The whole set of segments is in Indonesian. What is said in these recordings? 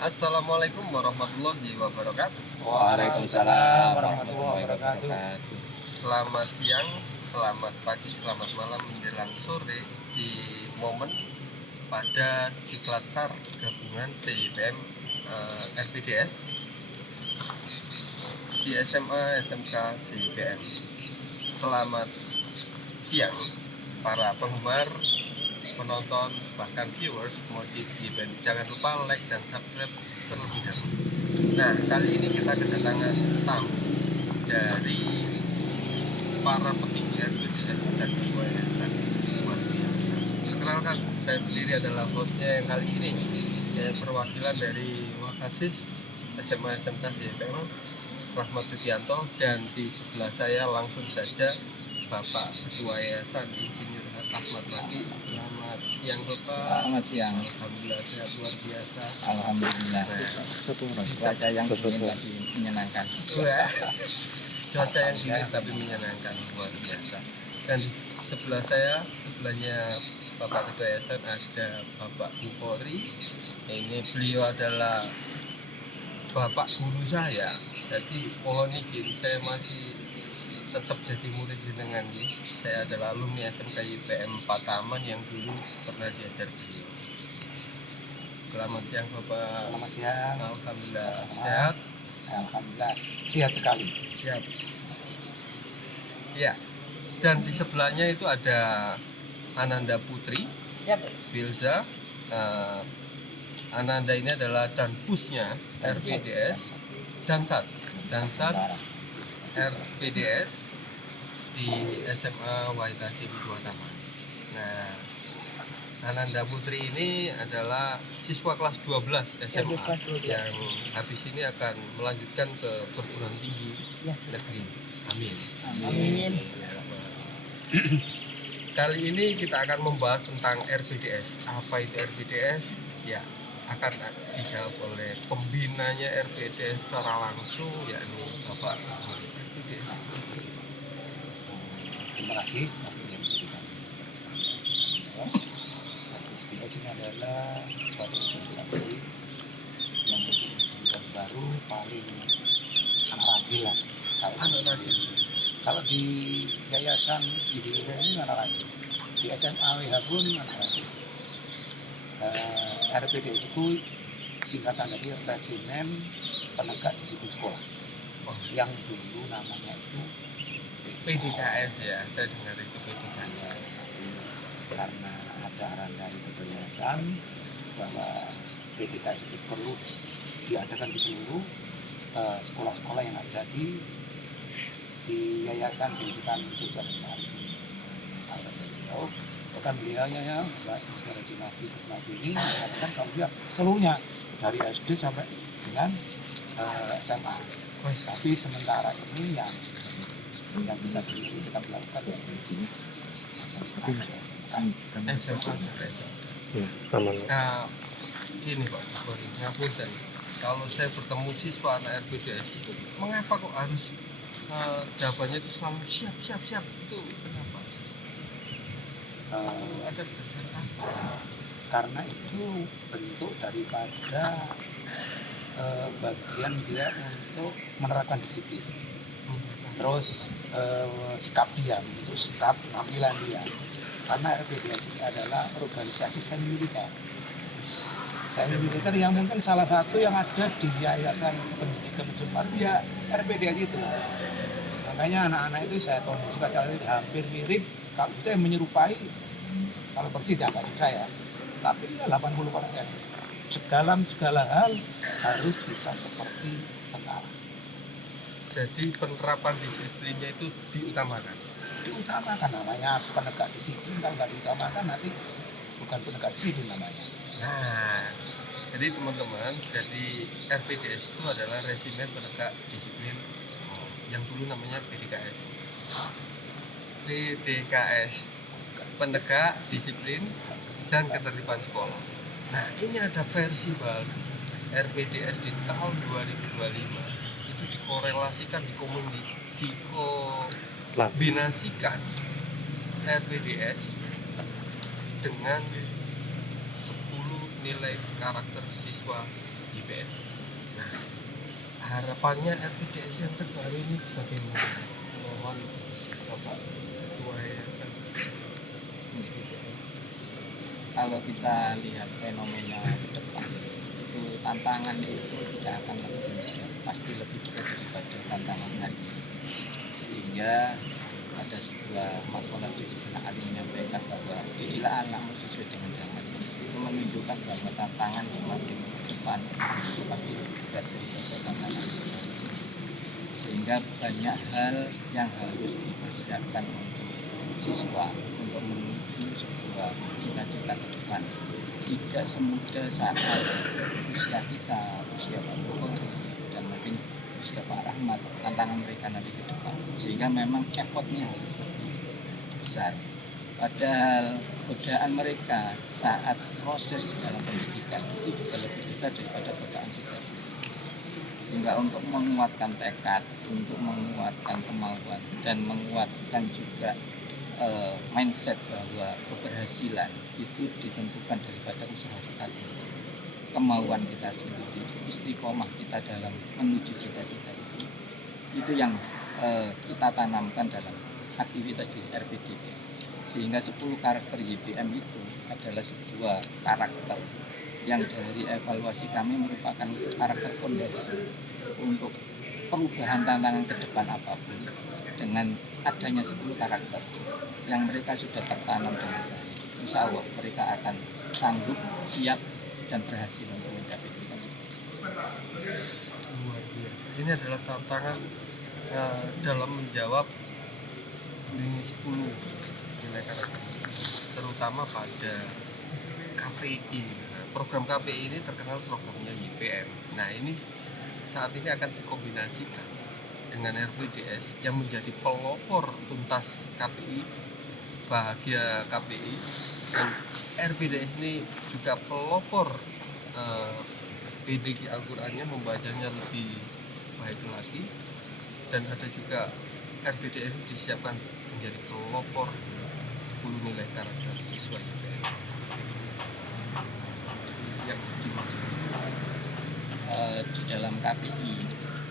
Assalamualaikum warahmatullahi wabarakatuh. Waalaikumsalam warahmatullahi wabarakatuh. Selamat siang, selamat pagi, selamat malam menjelang sore di momen pada Diklat SAR gabungan CIPM RPDS di SMA SMK CIPM. Selamat siang para penggemar, penonton, bahkan viewers Motif Event. Jangan lupa like dan subscribe terlebih dahulu. Nah, kali ini kita kedatangan tamu dari para petinggi RPDS dan ketua yayasan. Luar biasa. Perkenalkan, saya sendiri adalah hostnya yang kali ini, perwakilan dari Wakasis SMA SMK CIPM, Rahmat Sugianto, dan di sebelah saya langsung saja Bapak Ketua Yayasan Insinyur Ahmad Maki. Selamat siang Bapak. Selamat siang. Alhamdulillah sehat luar biasa. Alhamdulillah. Cuaca yang dingin tapi menyenangkan. Cuaca yang dingin tapi menyenangkan, luar biasa. Dan di sebelah saya, sebelahnya Bapak Ketua Yayasan, ada Bapak Bupori. Ini beliau adalah Bapak guru saya. Jadi mohon izin, saya masih tetap jadi murid jenengan. Saya adalah alumni SMK IPM Pataman yang dulu pernah diajar beliau. Selamat siang Bapak. Selamat siang. Alhamdulillah sehat. Alhamdulillah sehat sekali. Siap. Ya. Dan di sebelahnya itu ada Ananda Putri. Siap. Bilza. Ananda ini adalah danpusnya RPDS Dansat RPDS di SMA Wahid Hasim 2 Taman. Nah, Ananda Putri ini adalah siswa kelas 12 SMA yang habis ini akan melanjutkan ke perguruan tinggi negeri. Amin. Amin. Kali ini kita akan membahas tentang RPDS. Apa itu RPDS? Ya, akan dijawab oleh pembinanya RPDS secara langsung, yakni Bapak RPDS. Terima kasih. RPDS ini adalah suatu organisasi yang berdiri baru, paling anak ragil lah. Kalau di yayasan IDIP ini anak ragil, di SMA WH pun anak ragil. RPDS itu singkatan dari Resimen Penegak Disiplin Sekolah, yang dulu namanya itu PDKS ya, saya dengar itu PDKS. Karena ada arahan dari ketua yayasan bahwa PDKS itu perlu diadakan di seluruh sekolah-sekolah yang ada di Yayasan Pendidikan Sosial dan Beliau bahkan beliaunya ya Mbak Nabi ini mengatakan kalau dia seluruhnya dari SD sampai dengan SMA. Tapi sementara ini yang bisa kita lakukan SMA. Nah, ini Pak Bupori, ngapunten, kalau saya bertemu siswa anak RPDS itu, mengapa kok harus jawabannya itu selalu siap itu kenapa? Ada dasar apa? Karena itu bentuk daripada bagian dia untuk menerapkan disiplin. Terus sikap dia, bentuk sikap penampilan dia. Karena RPDS ini adalah organisasi semi militer. Semi militer yang mungkin salah satu yang ada di Yayasan Pendidikan Sosial ya RPDS itu. Makanya anak-anak itu saya tahu juga hampir mirip, kalau saya menyerupai, kalau persis jangan saya, tapi ya 80%. Segala hal harus bisa seperti tentara. Jadi penerapan disiplinnya itu diutamakan. Diutamakan, namanya penegak disiplin. Kalau nggak diutamakan nanti bukan penegak disiplin namanya. Nah, jadi teman-teman, jadi RPDS itu adalah Resimen Penegak Disiplin Sekolah, yang dulu namanya PDKS. Penegak Disiplin dan Ketertiban Sekolah. Nah, ini ada versi baru RPDS di tahun 2025. Itu dikorelasikan, dikombinasikan RPDS dengan 10 nilai karakter siswa IPM. YPN. Nah, harapannya RPDS yang terbaru ini bagaimana? Mohon Bapak Ketua Yayasan. Kalau kita lihat fenomena ke depan, itu tantangan itu tidak akan lebih mudah, pasti lebih berat daripada tantangan hari ini. Sehingga ada sebuah makalah di sebelah alim menyampaikan bahwa didiklah anakmu sesuai dengan zaman. Itu menunjukkan bahwa tantangan semakin ke depan itu pasti lebih berat daripada tantangan sekarang. Sehingga banyak hal yang harus dipersiapkan untuk siswa untuk menuju sebuah cita-cita ke depan. Tidak semudah saat usia kita, usia Pak Jokowi, dan mungkin usia Pak Rahmat, tantangan mereka nanti ke depan. Sehingga memang effortnya harus lebih besar. Padahal godaan mereka saat proses dalam pendidikan itu juga lebih besar daripada godaan kita. Sehingga untuk menguatkan tekad, untuk menguatkan kemauan, dan menguatkan juga mindset bahwa keberhasilan itu ditentukan daripada usaha kita sendiri, kemauan kita sendiri, istiqomah kita dalam menuju cita-cita itu yang kita tanamkan dalam aktivitas di RPDS. Sehingga 10 karakter YPM itu adalah sebuah karakter yang dari evaluasi kami merupakan karakter fondasi untuk perubahan tantangan ke depan apapun. Dengan adanya 10 karakter yang mereka sudah tertanam dengan baik, insya Allah mereka akan sanggup, siap, dan berhasil untuk mencapai cita-cita. Luar biasa. Ini adalah tantangan dalam menjawab ini 10 nilai karakter, terutama pada KPI. Program KPI ini terkenal programnya YPM. Nah, ini saat ini akan dikombinasikan dengan RPDS yang menjadi pelopor tuntas KPI, bahagia KPI, dan RPDS ini juga pelopor PDG Al-Qurannya, membacanya lebih baik lagi, dan ada juga RPDS ini disiapkan menjadi pelopor 10 nilai karakter siswa YPM. Yang di dalam KPI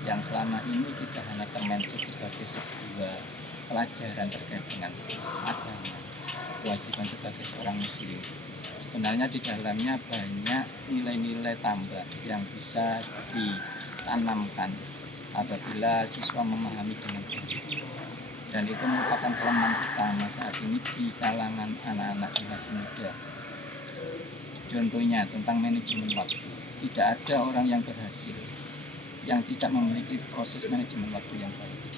yang selama ini kita hanya termindset sebagai sebuah pelajaran terkait dengan agama, kewajiban sebagai seorang muslim. Sebenarnya di dalamnya banyak nilai-nilai tambah yang bisa ditanamkan apabila siswa memahami dengan baik. Dan itu merupakan kelemahan utama saat ini di kalangan anak-anak generasi muda. Contohnya tentang manajemen waktu. Tidak ada orang yang berhasil yang tidak memiliki proses manajemen waktu yang baik.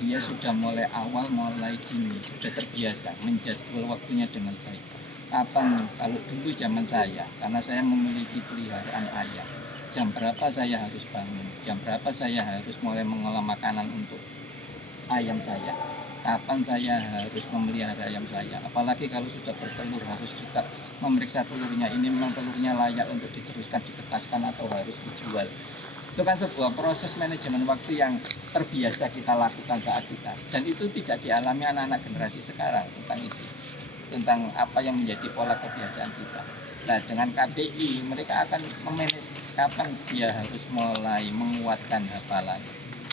Dia sudah mulai awal, mulai dini, sudah terbiasa menjadwal waktunya dengan baik. Kapan, kalau dulu zaman saya, karena saya memiliki peliharaan ayam, jam berapa saya harus bangun, jam berapa saya harus mulai mengolah makanan untuk ayam saya, kapan saya harus memelihara ayam saya, apalagi kalau sudah bertelur harus juga memeriksa telurnya, ini memang telurnya layak untuk diteruskan, diketaskan atau harus dijual. Itu kan sebuah proses manajemen waktu yang terbiasa kita lakukan saat kita, dan itu tidak dialami anak-anak generasi sekarang tentang itu, tentang apa yang menjadi pola kebiasaan kita. Nah, dengan KPI mereka akan memanage kapan dia harus mulai menguatkan hafalan,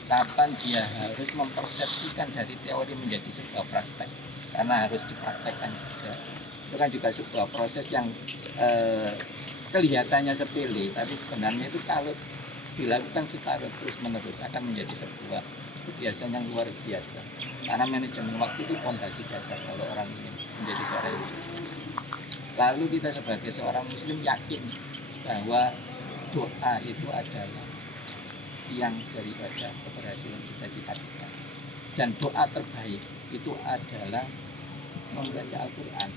kapan dia harus mempersepsikan dari teori menjadi sebuah praktek, karena harus dipraktekkan juga. Itu kan juga sebuah proses yang kelihatannya sepele, tapi sebenarnya itu kalau dilakukan secara terus menerus akan menjadi sebuah kebiasaan yang luar biasa. Karena manajemen waktu itu fondasi dasar kalau orang ingin menjadi seorang yang sukses. Lalu kita sebagai seorang muslim yakin bahwa doa itu adalah yang daripada keberhasilan cita-cita kita. Dan doa terbaik itu adalah membaca Al-Quran,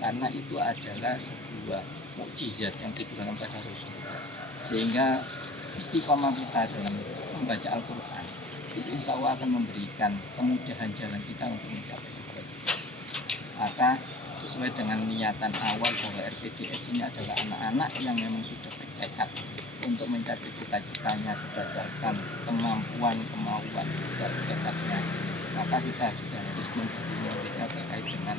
karena itu adalah sebuah mukjizat yang diberikan kepada Rasulullah. Sehingga istiqomah kita dalam membaca Al-Quran itu insya Allah akan memberikan kemudahan jalan kita untuk mencapai sebuah cita. Maka sesuai dengan niatan awal bahwa RPDS ini adalah anak-anak yang memang sudah bertekad untuk mencapai cita-citanya berdasarkan kemampuan dan tekadnya, maka kita juga harus membimbing mereka terkait dengan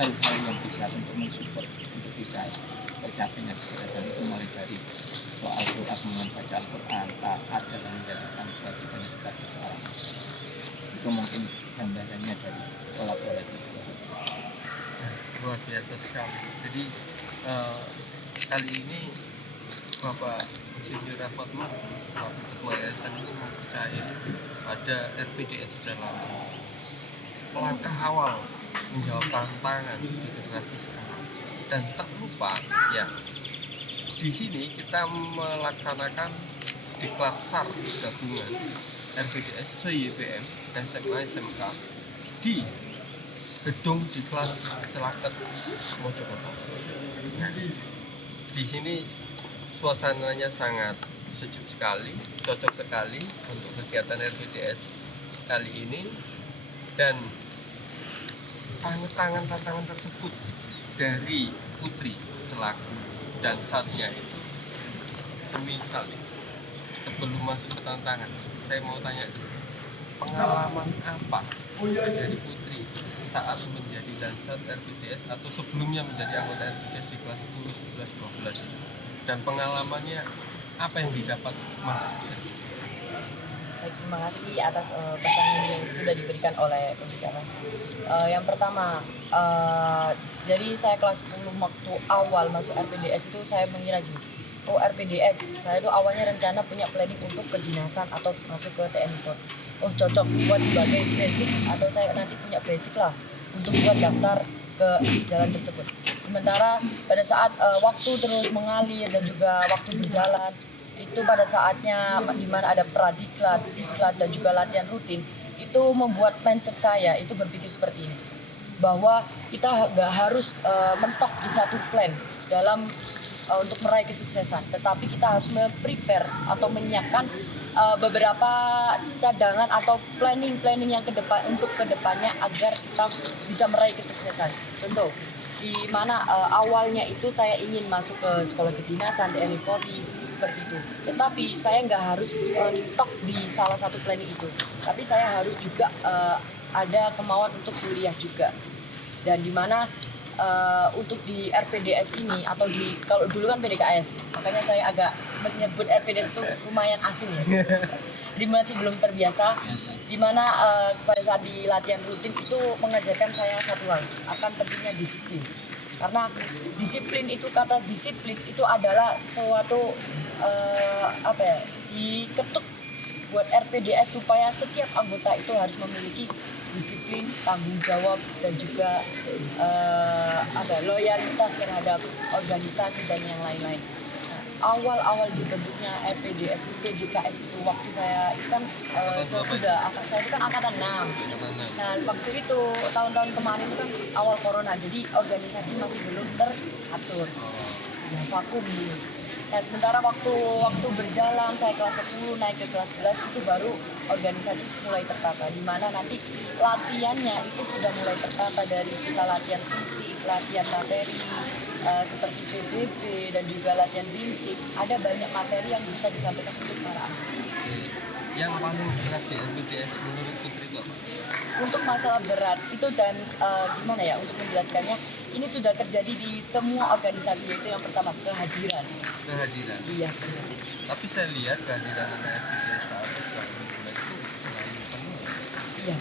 hal-hal yang bisa untuk mensupport untuk bisa tercapainya kesuksesan itu mulai dari soal doa kemudian baca Al-Quran, taat dalam menjalankan kewajibannya sebagai seorang muslim. Itu mungkin gambarannya dari kolaborasi kedua itu. Luar biasa sekali. Jadi kali ini Bapak Insinyur Rahmat Mukti selaku Ketua Yayasan ini mempercayai pada RPDS dalam langkah awal menjawab tantangan di generasi sekarang. Dan tak lupa ya, di sini kita melaksanakan diklat gabungan RPDS SYBM SMA SMK di gedung diklat Celaket Mojokerto. Nah, di sini suasananya sangat sejuk sekali, cocok sekali untuk kegiatan RPDS kali ini, dan tantangan tersebut dari Putri selaku dan saatnya itu semisal sebelum masuk ke tantangan, saya mau tanya pengalaman apa dari Putri saat menjadi dansat RPDS atau sebelumnya menjadi anggota RPDS di kelas 10, 11, 12, dan pengalamannya apa yang didapat masuk di RPDS? Baik, terima kasih atas pertanyaan yang sudah diberikan oleh pembicara. Yang pertama, jadi saya kelas 10 waktu awal masuk RPDS itu saya mengira gini, RPDS, saya itu awalnya rencana punya planning untuk kedinasan atau masuk ke TNI Polri. Cocok buat sebagai basic, atau saya nanti punya basic lah untuk buat daftar ke jalan tersebut. Sementara pada saat waktu terus mengalir dan juga waktu berjalan, itu pada saatnya di mana ada pradiklat, diklat dan juga latihan rutin, itu membuat mindset saya itu berpikir seperti ini, bahwa kita nggak harus mentok di satu plan dalam untuk meraih kesuksesan, tetapi kita harus prepare atau menyiapkan beberapa cadangan atau planning yang untuk kedepannya agar kita bisa meraih kesuksesan. Contoh, di mana awalnya itu saya ingin masuk ke sekolah kedinasan TNI Polri seperti itu, tetapi saya nggak harus mentok di salah satu planning itu, tapi saya harus juga ada kemauan untuk kuliah juga. Dan di mana untuk di RPDS ini atau kalau dulu kan PDKS, makanya saya agak menyebut RPDS itu lumayan asing ya. Jadi masih belum terbiasa, di mana pada saat di latihan rutin itu mengajarkan saya satu hal, akan pentingnya disiplin. Karena disiplin itu, kata disiplin itu adalah suatu diketuk buat RPDS supaya setiap anggota itu harus memiliki disiplin, tanggung jawab, dan juga loyalitas terhadap organisasi dan yang lain-lain. Awal-awal dibentuknya RPDS itu, DKS itu, waktu saya itu kan saya itu kan angkatan 6. Nah, waktu itu tahun-tahun kemarin itu kan awal corona, jadi organisasi masih belum teratur. Nah, vakum dulu. Nah, sementara waktu berjalan, saya kelas 10 naik ke kelas 11, itu baru organisasi mulai tertata, di mana nanti latihannya itu sudah mulai tertata, dari kita latihan fisik, latihan materi seperti PBB dan juga latihan basic. Ada banyak materi yang bisa disampaikan untuk para anak. Yang paling berat di RPDS menurut Putri itu apa? Untuk masalah berat itu dan gimana ya untuk menjelaskannya, ini sudah terjadi di semua organisasi, yaitu yang pertama kehadiran. Iya. Tapi saya lihat kehadiran anak RPDS saat bulan itu selalu penuh. Iya.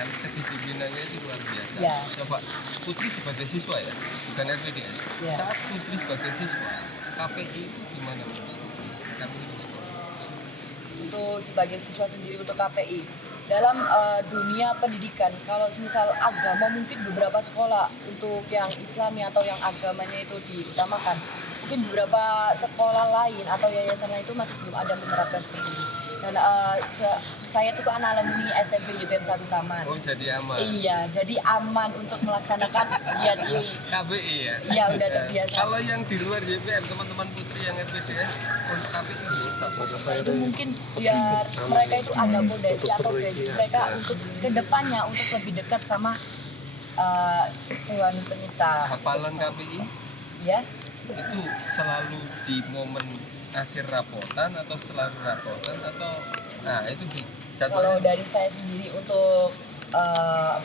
Karena kedisiplinannya itu luar biasa. Ya. Coba Putri sebagai siswa ya, bukan RPDS. Ya. Saat Putri sebagai siswa, KPI itu gimana? KPI di sekolah. Untuk sebagai siswa sendiri untuk KPI dalam dunia pendidikan, kalau misal agama, mungkin beberapa sekolah untuk yang Islami atau yang agamanya itu diutamakan, mungkin beberapa sekolah lain atau yayasan lain itu masih belum ada menerapkan seperti ini. Dan saya tuh anak alumni SMP YPM 1 Taman. Oh, jadi aman. Iya, jadi aman untuk melaksanakan ya di KPI ya? Iya, udah terbiasa. Kalau yang di luar YPM, teman-teman Putri yang RPDS untuk KPI itu mungkin biar mereka itu ada fondasi atau basic mereka untuk kedepannya, untuk lebih dekat sama Tuhan Pencipta. hafalan KPI Ya, itu selalu di momen akhir rapotan atau setelah rapotan atau itu kalau jadwalnya. dari saya sendiri untuk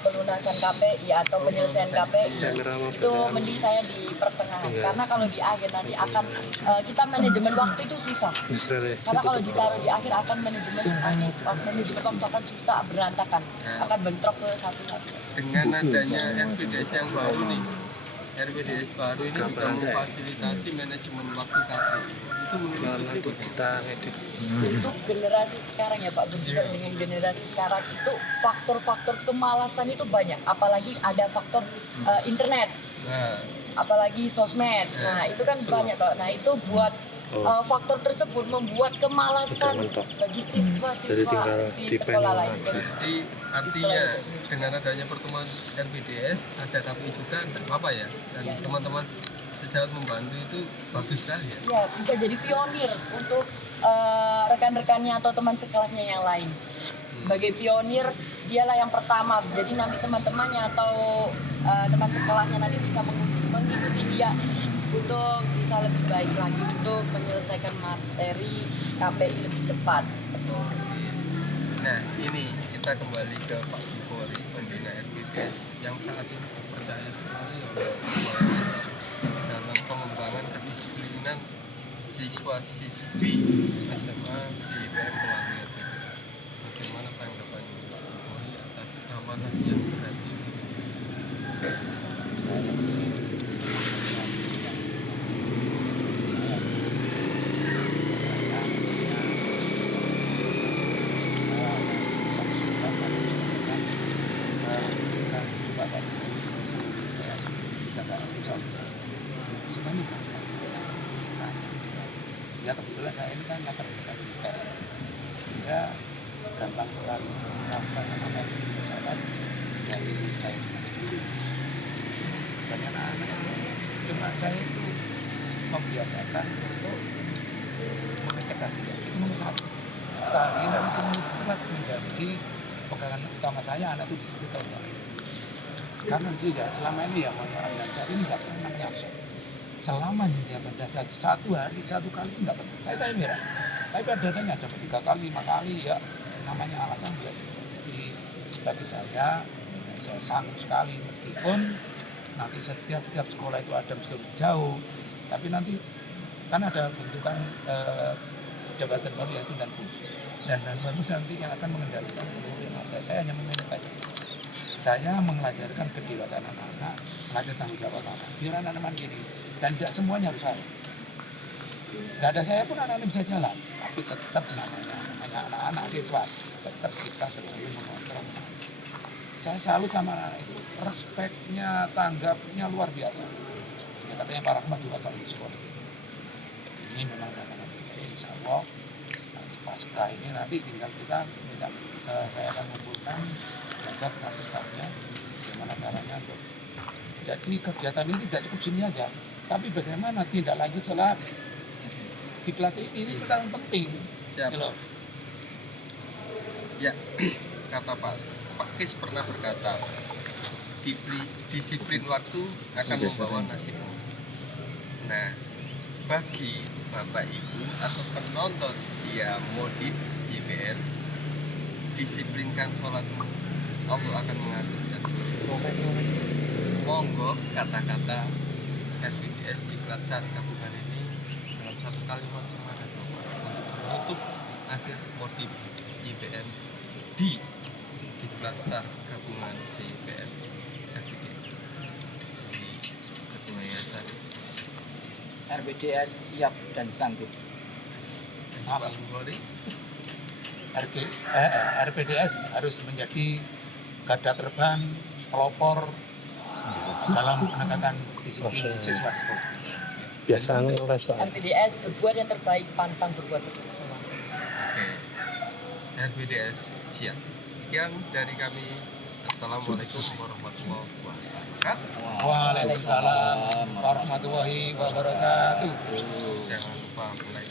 pelunasan KPI atau penyelesaian KPI itu mending saya di pertengahan, karena kalau di akhir nanti akan kita manajemen waktu itu susah, karena kalau ditaruh di akhir akan manajemen waktu akan susah, berantakan, akan bentrok ke satu-satu. Dengan adanya RPDS yang baru nih, RPDS baru ini juga memfasilitasi manajemen waktu KPI. Itu menurut kita Untuk generasi sekarang ya Pak, berbicara dengan generasi sekarang itu faktor-faktor kemalasan itu banyak, apalagi ada faktor internet, apalagi sosmed. Nah itu kan banyak toh. Nah itu buat faktor tersebut membuat kemalasan bagi siswa-siswa di sekolah lain. Jadi artinya dengan adanya pertemuan RPDS ada KPI juga, tidak apa ya, dan teman-teman sejawat membantu itu bagus sekali ya. Ya bisa jadi pionir untuk rekan-rekannya atau teman sekelasnya yang lain. Sebagai pionir dialah yang pertama, jadi nanti teman-temannya atau teman sekolahnya nanti bisa mengikuti dia untuk bisa lebih baik lagi untuk menyelesaikan materi KPI lebih cepat seperti itu. Nah ini kita kembali ke Pak Gifori, pembina RPDS yang saat ini dipercaya sekali oleh Ketua Yayasan dalam pengembangan kedisiplinan siswa-siswi SMA CIPM melalui RPDS. Bagaimana tanggapan Pak Gifori atas amanah yang berat ini? Ya kebetulan saya ini kan latar belakang militer, sehingga gampang sekali melakukan apa yang dari saya sendiri. Dan anak-anak itu cuma saya itu membiasakan untuk mengecekkan diri, itu nomor satu. Kehadiran itu mutlak menjadi pegangan utama saya, anak itu disebut apa? Karena juga selama ini ya mohon maaf, dan saat ini nggak pernah namanya absen. Selama dia mendapat satu hari, satu kali nggak pernah. Saya tanya merah, tapi adanya coba 3 kali, 5 kali ya namanya alasan jadi. Jadi bagi saya sanggup sekali meskipun nanti setiap sekolah itu ada meskipun jauh, tapi nanti kan ada bentukan jabatan baru yaitu Danpus, dan Danpus nanti yang akan mengendalikan seluruh yang ada. Saya hanya meminta aja. Saya mengajarkan kedewasaan anak-anak, mengajar tanggung jawab anak, biar anak-anak gini, dan tidak semuanya harus saya. Nggak ada saya pun anak-anak bisa jalan, tapi tetap namanya anak-anak siswa, tetap kita selalu mengontrol. Saya salut sama anak-anak itu, respeknya, tanggapnya luar biasa. Ya, katanya Pak Rahmat juga kalau di sekolah itu. Ini memang anak-anak saya, insya Allah, pasca ini nanti tinggal kita minta, saya akan mengumpulkan belajar sekali-sekalinya bagaimana caranya untuk. Jadi kegiatan ini tidak cukup sini aja, tapi bagaimana tindak lanjut setelah diklat ini sangat penting. Siap. Ya, kata Pak Kis pernah berkata, disiplin waktu akan membawa nasibmu. Nah, bagi Bapak Ibu atau penonton dia modif IPL, disiplinkan sholatmu, Allah akan mengatur jadwal. Monggo kata-kata RPDS di Klatsar Gabungan ini dalam satu kalimat semangat Bapak untuk menutup akhir modif IPM di Klatsar Gabungan CIPM RPDS. Ketua Yayasan RPDS siap dan sanggup. Pak Gifori. RPDS harus menjadi garda terdepan, pelopor dalam penegakan disiplin siswa di sekolah. Biasanya RPDS berbuat yang terbaik, pantang berbuat terbaik. Oke, RPDS siap. Sekian dari kami. Assalamualaikum warahmatullahi wabarakatuh. Waalaikumsalam warahmatullahi wabarakatuh. Jangan lupa like,